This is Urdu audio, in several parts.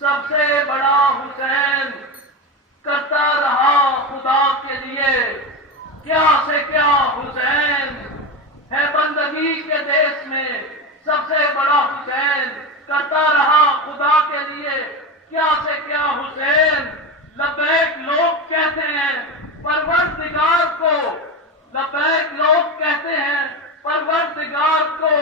سب سے بڑا حسین کرتا رہا خدا کے لیے کیا سے کیا حسین ہے بندگی کے دیش میں سب سے بڑا حسین کرتا رہا خدا کے لیے کیا سے کیا حسین لبیک لوگ کہتے ہیں پروردگار کو لبیک لوگ کہتے ہیں پروردگار کو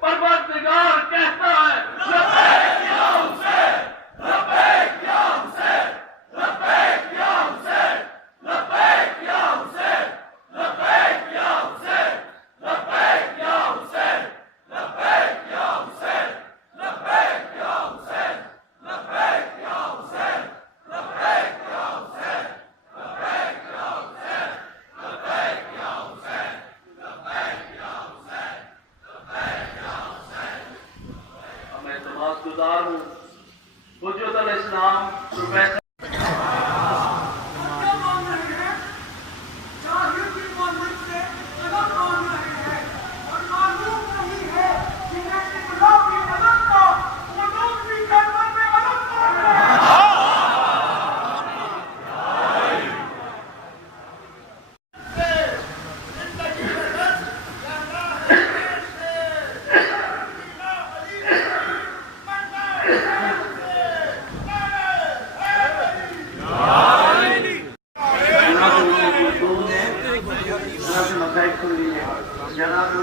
پروردگار کہتا ہے لبیک یا حسین لبیک یا حسین لبیک یا حسین لبیک یا حسین لبیک یا حسین لبیک یا حسین لبیک یا حسین لبیک یا حسین لبیک یا حسین لبیک یا حسین لبیک یا حسین لبیک یا حسین لبیک یا حسین لبیک یا حسین میں نماز گزار ہوں حجت الاسلام پروفیسر جناب